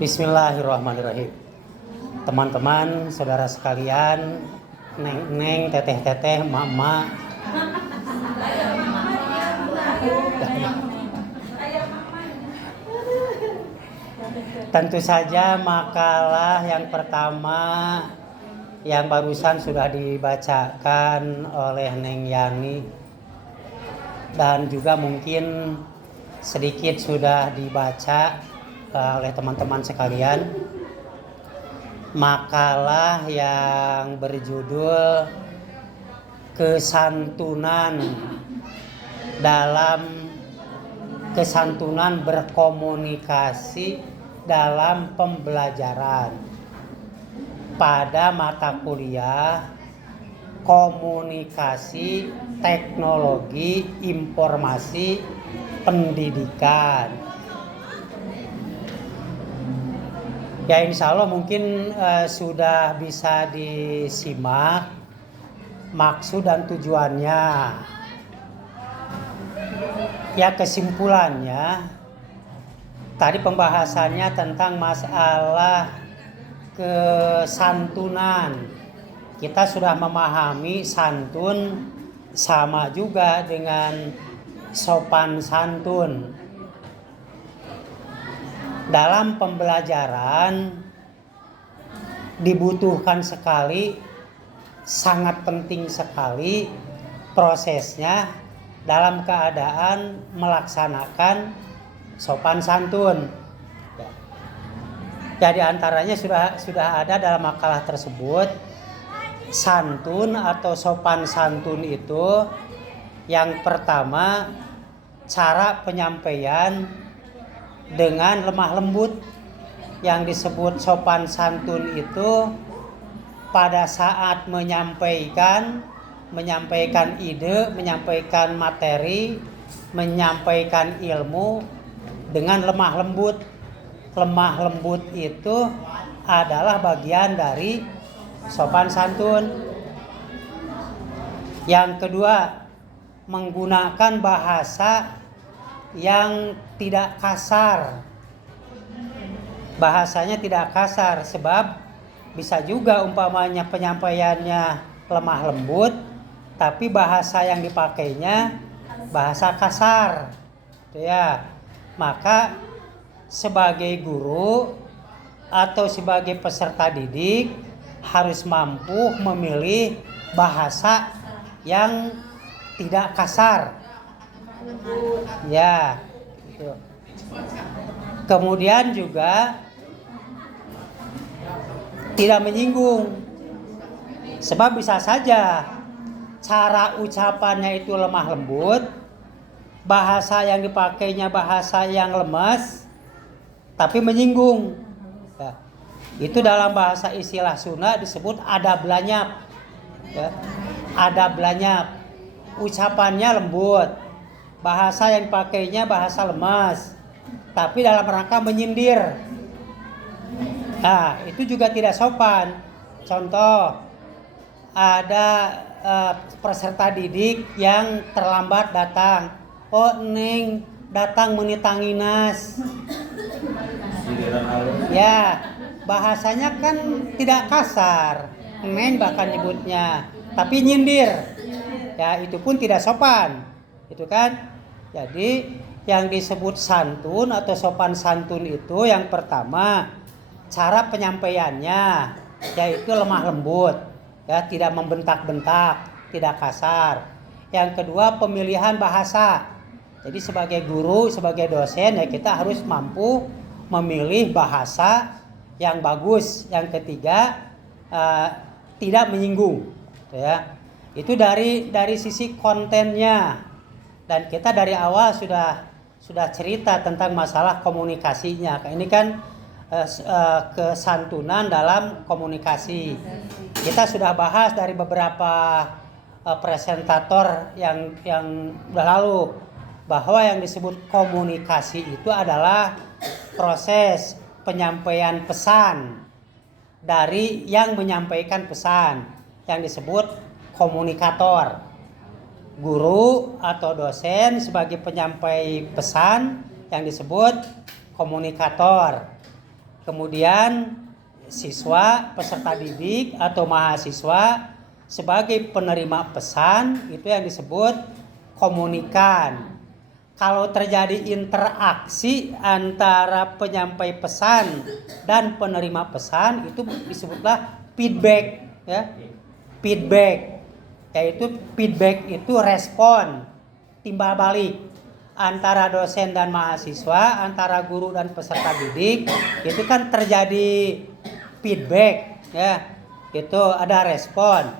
Bismillahirrahmanirrahim. Teman-teman, saudara sekalian, neng-neng, teteh-teteh, mak-mak. Tentu saja makalah yang pertama yang barusan sudah dibacakan oleh Neng Yani dan juga mungkin sedikit sudah dibaca oleh teman-teman sekalian, makalah yang berjudul kesantunan berkomunikasi dalam pembelajaran pada mata kuliah komunikasi teknologi informasi pendidikan. Ya, insya Allah mungkin sudah bisa disimak maksud dan tujuannya. Ya, kesimpulannya tadi pembahasannya tentang masalah kesantunan. Kita sudah memahami santun sama juga dengan sopan santun. Dalam pembelajaran dibutuhkan sekali, sangat penting sekali prosesnya dalam keadaan melaksanakan sopan santun. Jadi antaranya sudah ada dalam makalah tersebut. Santun atau sopan santun itu yang pertama, cara penyampaian dengan lemah lembut. Yang disebut sopan santun itu pada saat menyampaikan ide, menyampaikan materi, menyampaikan ilmu dengan lemah lembut. Lemah lembut itu adalah bagian dari sopan santun. Yang kedua, menggunakan bahasa yang tidak kasar. Bahasanya tidak kasar, sebab bisa juga umpamanya penyampaiannya lemah lembut tapi bahasa yang dipakainya bahasa kasar. Ya, maka sebagai guru atau sebagai peserta didik harus mampu memilih bahasa yang tidak kasar. Ya, gitu. Kemudian juga tidak menyinggung. Sebab bisa saja cara ucapannya itu lemah lembut, bahasa yang dipakainya bahasa yang lemas, tapi menyinggung. Ya. Itu dalam bahasa istilah Sunda disebut adab lanyap. Ya. Adab lanyap. Ucapannya lembut, bahasa yang dipakainya bahasa lemas, tapi dalam rangka menyindir. Nah, itu juga tidak sopan. Contoh, ada peserta didik yang terlambat datang. Oh, Neng datang menit tanginas. Ya, bahasanya kan tidak kasar. Neng bahkan nyebutnya, tapi nyindir. Ya, itu pun tidak sopan. Itu kan? Jadi yang disebut santun atau sopan santun itu yang pertama cara penyampaiannya yaitu lemah lembut, ya, tidak membentak-bentak, tidak kasar. Yang kedua pemilihan bahasa. Jadi sebagai guru, sebagai dosen ya kita harus mampu memilih bahasa yang bagus. Yang ketiga tidak menyinggung, ya. Itu dari sisi kontennya. Dan kita dari awal sudah cerita tentang masalah komunikasinya. Ini kan kesantunan dalam komunikasi. Kita sudah bahas dari beberapa presentator yang udah lalu bahwa yang disebut komunikasi itu adalah proses penyampaian pesan dari yang menyampaikan pesan yang disebut komunikator. Guru atau dosen sebagai penyampai pesan yang disebut komunikator. Kemudian siswa, peserta didik atau mahasiswa sebagai penerima pesan itu yang disebut komunikan. Kalau terjadi interaksi antara penyampai pesan dan penerima pesan itu disebutlah feedback, ya. Feedback, yaitu feedback itu respon, timbal balik antara dosen dan mahasiswa, antara guru dan peserta didik, itu kan terjadi feedback, ya. Itu ada respon.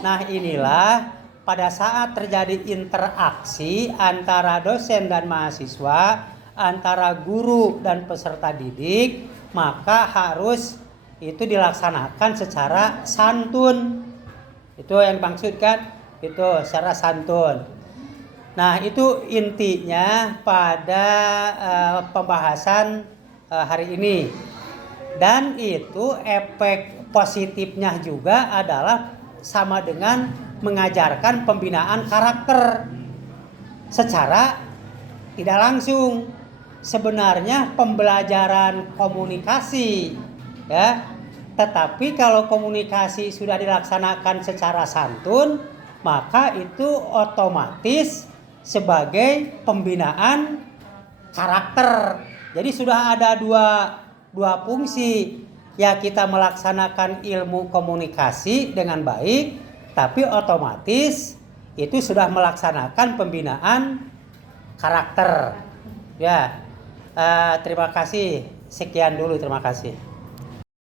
Nah, inilah pada saat terjadi interaksi antara dosen dan mahasiswa, antara guru dan peserta didik, maka harus itu dilaksanakan secara santun. Itu yang dimaksudkan, itu secara santun. Nah, itu intinya pada pembahasan hari ini. Dan itu efek positifnya juga adalah sama dengan mengajarkan pembinaan karakter secara tidak langsung. Sebenarnya pembelajaran komunikasi, ya. Tetapi kalau komunikasi sudah dilaksanakan secara santun, maka itu otomatis sebagai pembinaan karakter. Jadi sudah ada dua fungsi. Ya, kita melaksanakan ilmu komunikasi dengan baik, tapi otomatis itu sudah melaksanakan pembinaan karakter. Ya, terima kasih. Sekian dulu, terima kasih.